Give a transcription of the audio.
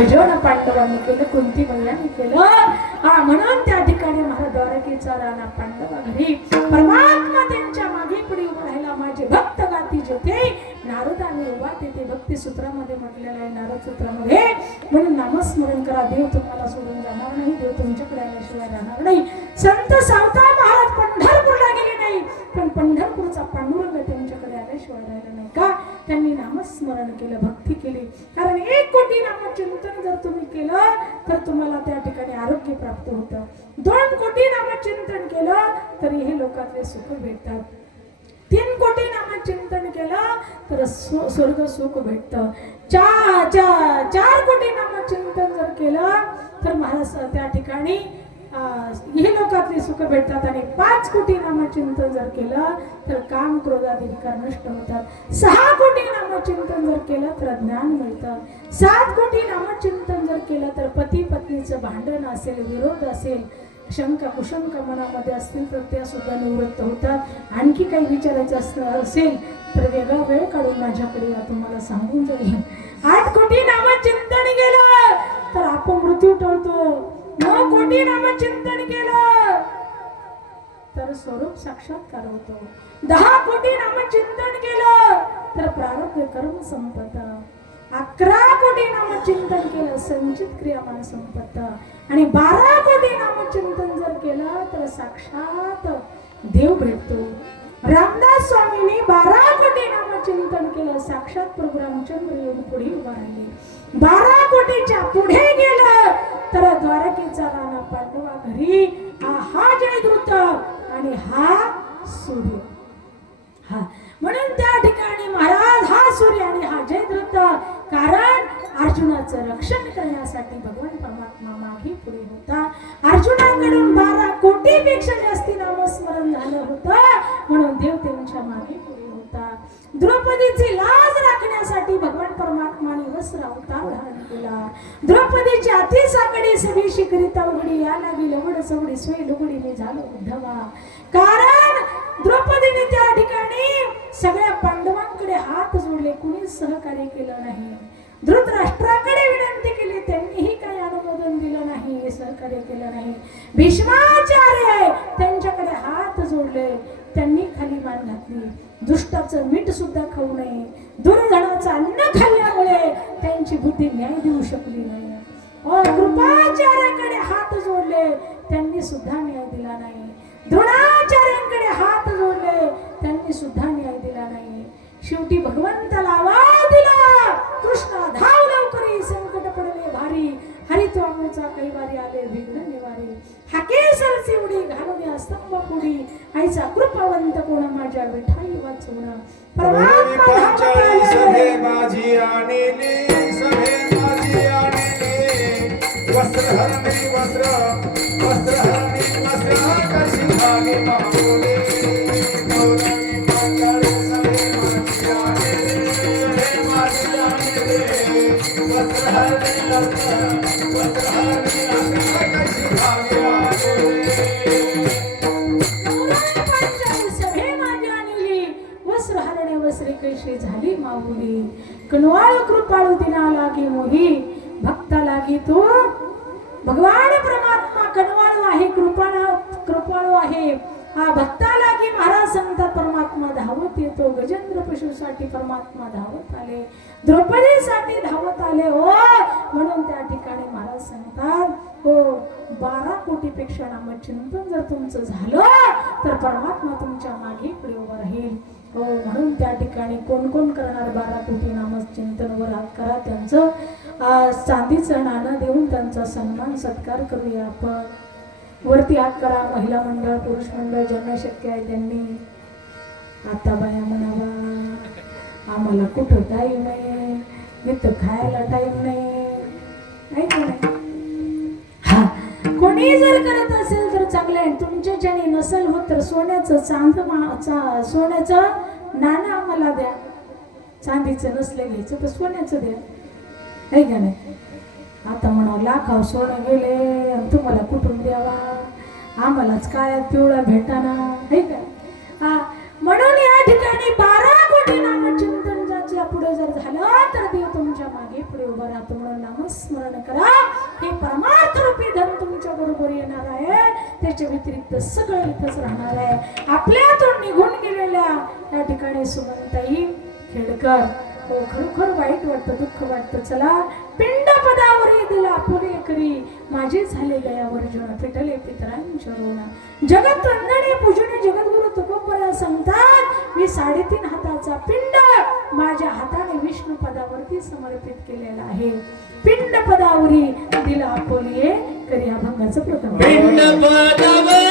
भजन पांडवांनी केलं, कुंती मैयाने केलं. म्हणून त्या ठिकाणी महाराज द्वारकेचा राणा पांडवा घरी परमात्मा त्यांच्या मागे पुढे उभा राहिला. माझे भक्त गाती जेथे नारदाने उभा तेथे भक्ती सूत्रामध्ये म्हटलेलं आहे, नारद सूत्रामध्ये. म्हणून नामस्मरण करा, देव तुम्हाला सोडून जाणार नाही, देव तुमच्याकडे आल्याशिवाय राहणार नाही. संत सावता महाराज पंढरपूरला गेले नाही, पण पंढरपूरचा पांडुरंग त्यांच्याकडे आल्याशिवाय राहिला नाही. का? त्यांनी नामस्मरण केलं, भक्ती केली. कारण 1 कोटी नामचिंतन जर तुम्ही केलं तर तुम्हाला त्या ठिकाणी आरोग्य प्राप्त होतं. 2 कोटी नामचिंतन केलं तरी हे लोकातले सुख भेटतात. 3 कोटी नामचिंतन केलं तर स्वर्ग सुख भेटतं. 4 कोटी नामचिंतन जर केलं तर महाराज त्या ठिकाणी हे लोकातले सुख भेटतात. आणि 5 कोटी नामचिंतन जर केलं तर काम क्रोधादी विकार नष्ट होतात. 6 कोटी नामचिंतन जर केलं तर ज्ञान मिळतं. 7 कोटी नामचिंतन जर केलं तर पती पत्नीचं भांडण असेल, विरोध असेल, शंका कुशंका मनामध्ये असतील तर त्या सुद्धा निवृत्त होतात. आणखी काही विचारायचं असेल तर वेगळा वेळ काढून माझ्याकडे या, तुम्हाला सांगून जाईल. 8 कोटी नामचिंतन केलं तर आपण मृत्यू टळतो. 9 कोटी नामचिंतन केलं तर स्वरूप साक्षात्कार होतो. 10 कोटी नामचिंतन केलं तर प्रारब्ध कर्म संपतं. 11 कोटी नामचिंतन केलं संचित क्रियामान संपतं. आणि 12 कोटी नामचिंतन जर केलं तर साक्षात देव भेटतो. रामदास स्वामींनी 12 कोटी नामचिंतन केलं, साक्षात प्रभू रामचंद्र येऊन पुढे उभा राहिले. 12 कोटीच्या पुढे गेलं तर द्वारकेचा राणा पांडवा घरी हा जयद्रुत आणि हा सूर्य. म्हणून त्या ठिकाणी महाराज हा सूर्य आणि हा जयद्रुत, कारण अर्जुनाचं रक्षण करण्यासाठी भगवान परमात्मा मागे पुढे होता. अर्जुनाकडून 12 कोटीपेक्षा जास्ती नामस्मरण झालं होतं, म्हणून देव त्यांच्या मागे पुढे होता. द्रौपदीची लाज राखण्यासाठी भगवान परमात्माने वस्त्र अवतार धारण केला. द्रौपदीची अति साकडी सभी शिकरिता उघडी, या लागी लवड सवडी सोय लुगडी मी झालो उद्धवा. कारण द्रौपदीने त्या ठिकाणी सगळ्या पांडवांकडे हात जोडले, कुणीच सहकार्य केलं नाही. धृतराष्ट्राकडे विनंती केली, त्यांनीही काही अनुमोदन दिलं नाही, सहकार्य केलं नाही. भीष्माचार्य त्यांच्याकडे हात जोडले, त्यांनी खाली मान घातली. दुष्टाचं मीठ सुद्धा खाऊ नये, दुर्धनाचं अन्न खाल्ल्यामुळे त्यांची बुद्धी न्याय देऊ शकली नाही. कृपाचार्याकडे हात जोडले, त्यांनी सुद्धा न्याय दिला नाही. द्रोणाचार्यांकडे हात जोडले, त्यांनी सुद्धा न्याय दिला नाही. शेवटी भगवंताला आवाज दिला, कृष्णा धाव लवकरी, संकट पडले भारी, हरी तो आमचा कैवारी आले विघ्न निवारी. हाके सरसी उडी घालून स्तंभ पुढी, आईचा कृपावंत कोण माझ्या विठाई वाचवण. परमात्मा सभे माझी आणली, सभे माझी आणली, वस्त्र हरणी वस्त्र, वस्त्र हरणी वस्त्र, कशी भागी मागोले. गौरवी पांचाळी सभे माझी आणली, सभे माझी आणली, वस्त्र हरणी वस्त्र, वस्त्र हरणी वस्त्र, कशी भागी मागोले. वस्त्रे कैशी झाली माऊली, कनवाळ कृपाळू दिना लागी मोही, भक्ता लागी तो भगवान परमात्मा कनवाळू आहे, कृपाळू आहे. भक्ता लागी महाराज सांगतात परमात्मा धावत येतो. गजेंद्र पशुसाठी परमात्मा धावत आले, द्रौपदीसाठी धावत आले. म्हणून त्या ठिकाणी महाराज सांगतात 12 कोटीपेक्षा नामचिंतन जर तुमचं झालं तर परमात्मा तुमच्या मागे पुढे उभा राहील. म्हणून त्या ठिकाणी कोण कोण करणार 12 कोटी नामचिंतन वर हात करा, त्यांचं चांदीचं नाणं देऊन त्यांचा सन्मान सत्कार करूया आपण. वरती हात करा, महिला मंडळ, पुरुष मंडळ, ज्यांना शक्य आहे त्यांनी. आता बाया म्हणावा आम्हाला कुठं टाईम नाही, इथं खायला टाईम नाही का नाही. कोणी जर करत असेल तर चांगलं आहे. तुमच्या ज्याने नसेल होत तर सोन्याचं सोन्याचं नाणं आम्हाला द्या. चांदीचं नसलं घ्यायचं तर सोन्याचं द्या, आहे का नाही. आता म्हणा लाखाव सोनं गेले, तुम्हाला कुठून द्यावा, आम्हालाच काय पिवळा भेटाना, आहे का. म्हणून या ठिकाणी 12 कोटी नामचिंतनाच्या पुढे जर झालं तर देव तुमच्या मागे पुढे उभा राहतो म्हणून नामस्मरण करा. हे परमार्थ रूपी धन तुमच्या बरोबर येणार आहे, त्याच्या व्यतिरिक्त सगळं इथंच राहणार आहे. आपल्यातून निघून गेलेल्या या ठिकाणी सुमनताई खेडकर, हो खरोखर वाईट वाटतं, दुःख वाटतं. चला पिंड पदावरी दिला आपुले करी, माझे झाले गया वर्जुन फिटले पितरांच्या ऋण. जगत वंदने पूजने जगद्गुरु तुकोबरा सांगतात, मी 3.5 हाताचा पिंड माझ्या हाताने विष्णू पदावरती समर्पित केलेला आहे. पिंड पदावरी दिला आपुले करी. अभंगाचं प्रथम पिंड पदावरी